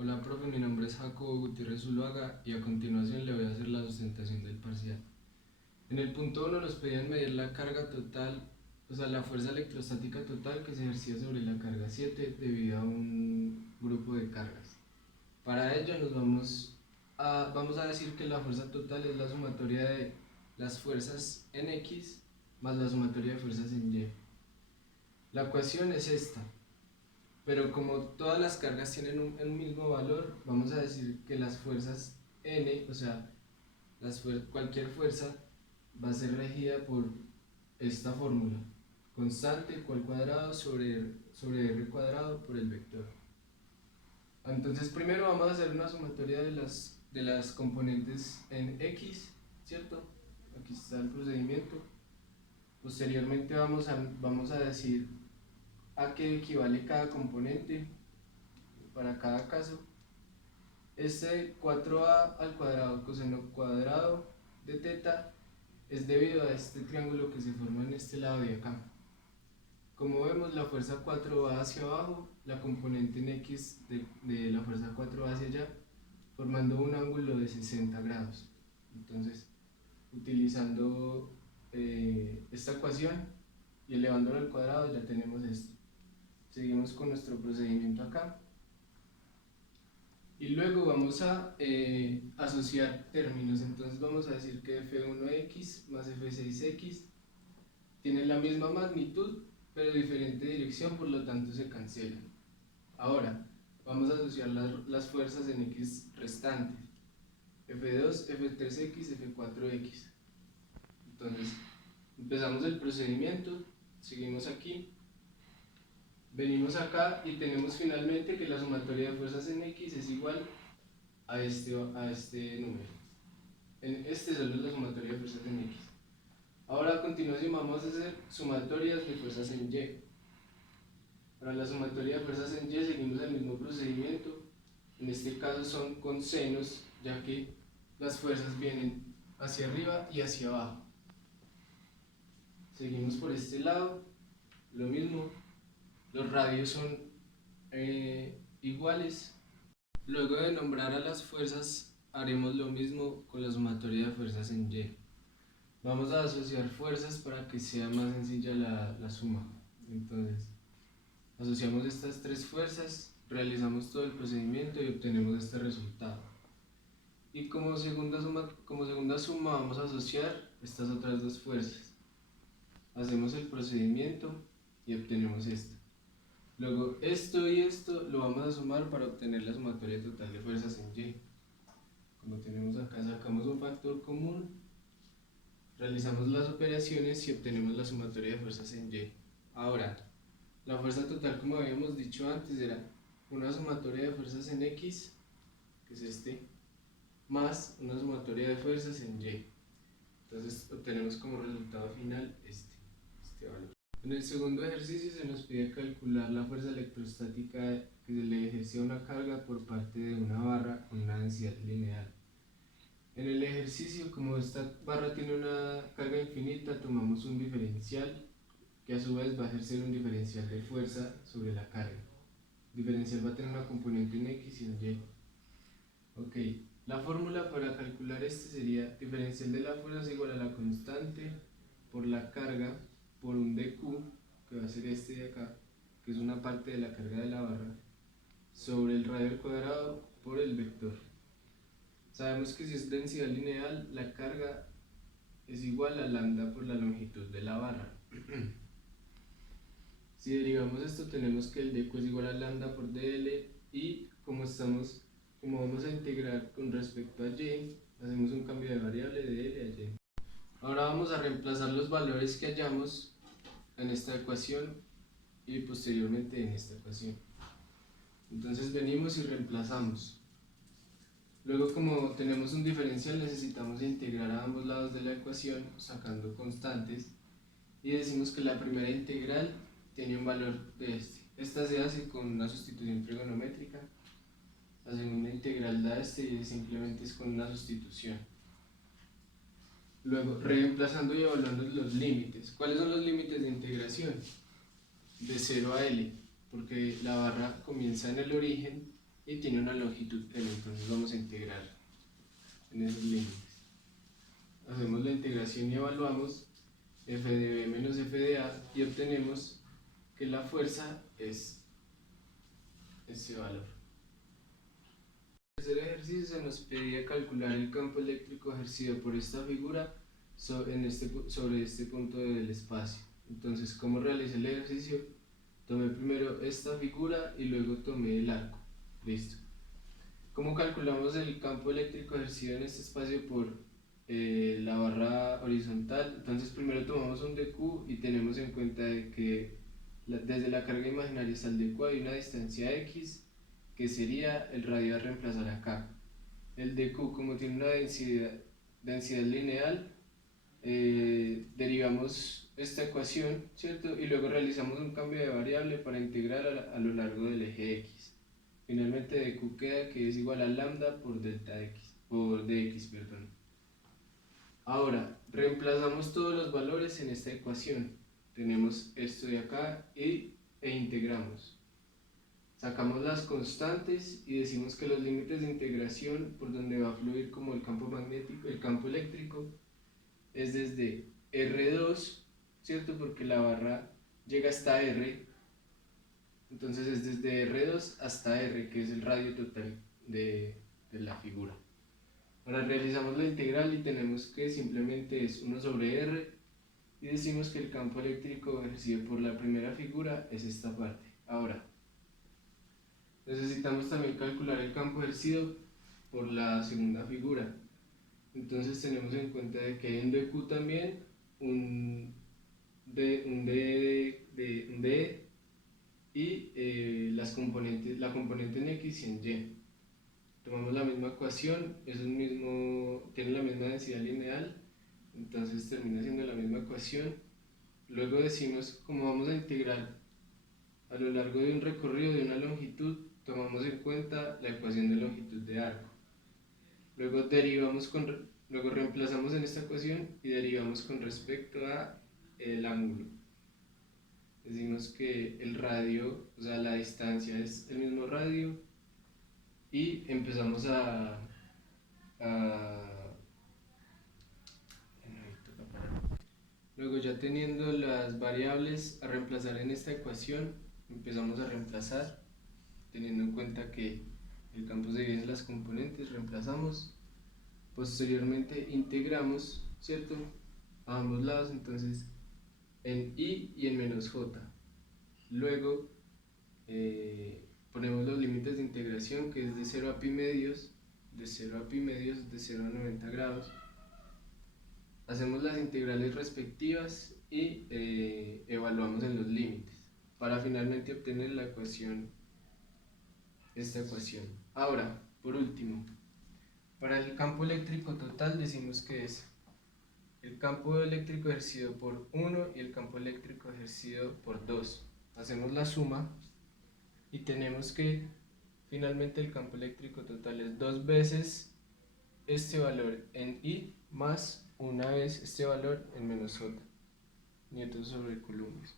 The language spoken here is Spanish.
Hola, profe, mi nombre es Jacobo Gutiérrez Zuluaga y a continuación le voy a hacer la sustentación del parcial. En el punto 1 nos pedían medir la carga total, o sea, la fuerza electrostática total que se ejercía sobre la carga 7 debido a un grupo de cargas. Para ello vamos a decir que la fuerza total es la sumatoria de las fuerzas en X más la sumatoria de fuerzas en Y. La ecuación es esta. Pero como todas las cargas tienen el mismo valor, vamos a decir que las fuerzas N, o sea, cualquier fuerza va a ser regida por esta fórmula. Constante q al cuadrado sobre r cuadrado por el vector. Entonces primero vamos a hacer una sumatoria de las componentes en X, ¿cierto? Aquí está el procedimiento. Posteriormente vamos a decir a qué equivale cada componente para cada caso. Este 4a al cuadrado coseno cuadrado de teta es debido a este triángulo que se forma en este lado de acá. Como vemos, la fuerza 4 va hacia abajo, la componente en X de la fuerza 4 va hacia allá, formando un ángulo de 60 grados. Entonces, utilizando esta ecuación y elevándola al cuadrado ya tenemos esto. Seguimos con nuestro procedimiento acá. Y luego vamos a asociar términos. Entonces vamos a decir que F1x más F6x tienen la misma magnitud, pero diferente dirección, por lo tanto se cancelan. Ahora, vamos a asociar las fuerzas en x restantes. F2, F3x, F4x. Entonces, empezamos el procedimiento, seguimos aquí. Venimos acá y tenemos finalmente que la sumatoria de fuerzas en X es igual a este número. Este solo es la sumatoria de fuerzas en X. Ahora a continuación vamos a hacer sumatorias de fuerzas en Y. Para la sumatoria de fuerzas en Y seguimos el mismo procedimiento. En este caso son con senos, ya que las fuerzas vienen hacia arriba y hacia abajo. Seguimos por este lado, lo mismo. Los radios son iguales. Luego de nombrar a las fuerzas, haremos lo mismo con la sumatoria de fuerzas en Y. Vamos a asociar fuerzas para que sea más sencilla la suma. Entonces, asociamos estas tres fuerzas, realizamos todo el procedimiento y obtenemos este resultado. Y como segunda suma vamos a asociar estas otras dos fuerzas. Hacemos el procedimiento y obtenemos esto. Luego esto y esto lo vamos a sumar para obtener la sumatoria total de fuerzas en Y. Como tenemos acá, sacamos un factor común, realizamos las operaciones y obtenemos la sumatoria de fuerzas en Y. Ahora, la fuerza total, como habíamos dicho antes, era una sumatoria de fuerzas en X, que es este, más una sumatoria de fuerzas en Y. Entonces obtenemos como resultado final este valor. En el segundo ejercicio se nos pide calcular la fuerza electrostática que se le ejerce a una carga por parte de una barra con una densidad lineal. En el ejercicio, como esta barra tiene una carga infinita, tomamos un diferencial que a su vez va a ejercer un diferencial de fuerza sobre la carga. El diferencial va a tener una componente en X y en Y. Ok, la fórmula para calcular este sería diferencial de la fuerza igual a la constante por la carga por un dq, que va a ser este de acá, que es una parte de la carga de la barra, sobre el radio al cuadrado por el vector. Sabemos que si es densidad lineal, la carga es igual a lambda por la longitud de la barra. Si derivamos esto, tenemos que el dq es igual a lambda por dl, y como vamos a integrar con respecto a y, hacemos un cambio de variable de l a y. Ahora vamos a reemplazar los valores que hallamos en esta ecuación y posteriormente en esta ecuación. Entonces venimos y reemplazamos. Luego, como tenemos un diferencial, necesitamos integrar a ambos lados de la ecuación sacando constantes y decimos que la primera integral tiene un valor de este. Esta se hace con una sustitución trigonométrica. La segunda integral da este y simplemente es con una sustitución. Luego, reemplazando y evaluando los límites. ¿Cuáles son los límites de integración? De 0 a L, porque la barra comienza en el origen y tiene una longitud L, entonces vamos a integrar en esos límites. Hacemos la integración y evaluamos f de b menos f de a y obtenemos que la fuerza es ese valor. En el tercer ejercicio se nos pedía calcular el campo eléctrico ejercido por esta figura sobre este punto del espacio. Entonces, ¿cómo realicé el ejercicio? Tomé primero esta figura y luego tomé el arco. Listo. ¿Cómo calculamos el campo eléctrico ejercido en este espacio por la barra horizontal? Entonces primero tomamos un dq y tenemos en cuenta de que desde la carga imaginaria hasta el dq hay una distancia x, que sería el radio a reemplazar acá. El dq, como tiene una densidad lineal, derivamos esta ecuación, ¿cierto? Y luego realizamos un cambio de variable para integrar a lo largo del eje x. Finalmente dq queda que es igual a lambda por delta x, por dx, perdón. Ahora, reemplazamos todos los valores en esta ecuación. Tenemos esto de acá e integramos. Sacamos las constantes y decimos que los límites de integración por donde va a fluir como el campo magnético, el campo eléctrico, es desde R2, ¿cierto? Porque la barra llega hasta R, entonces es desde R2 hasta R, que es el radio total de la figura. Ahora realizamos la integral y tenemos que simplemente es 1 sobre R y decimos que el campo eléctrico ejercido por la primera figura es esta parte. Ahora, necesitamos también calcular el campo ejercido por la segunda figura. Entonces tenemos en cuenta de que hay un dq también, un d y la componente en x y en y. Tomamos la misma ecuación, tiene la misma densidad lineal, entonces termina siendo la misma ecuación. Luego decimos, como vamos a integrar a lo largo de un recorrido de una longitud, tomamos en cuenta la ecuación de longitud de arco. Luego reemplazamos en esta ecuación y derivamos con respecto a el ángulo. Decimos que el radio, o sea la distancia es el mismo radio y empezamos Luego, ya teniendo las variables a reemplazar en esta ecuación, empezamos a reemplazar teniendo en cuenta que el campo se divide en las componentes, reemplazamos. Posteriormente integramos, ¿cierto? A ambos lados, entonces en i y en menos j. Luego ponemos los límites de integración, que es de 0 a pi medios, de 0 a 90 grados. Hacemos las integrales respectivas y evaluamos en los límites para finalmente obtener la ecuación, esta ecuación. Ahora, por último, para el campo eléctrico total decimos que es el campo eléctrico ejercido por 1 y el campo eléctrico ejercido por 2. Hacemos la suma y tenemos que finalmente el campo eléctrico total es 2 veces este valor en I más una vez este valor en menos J, newton sobre coulombs.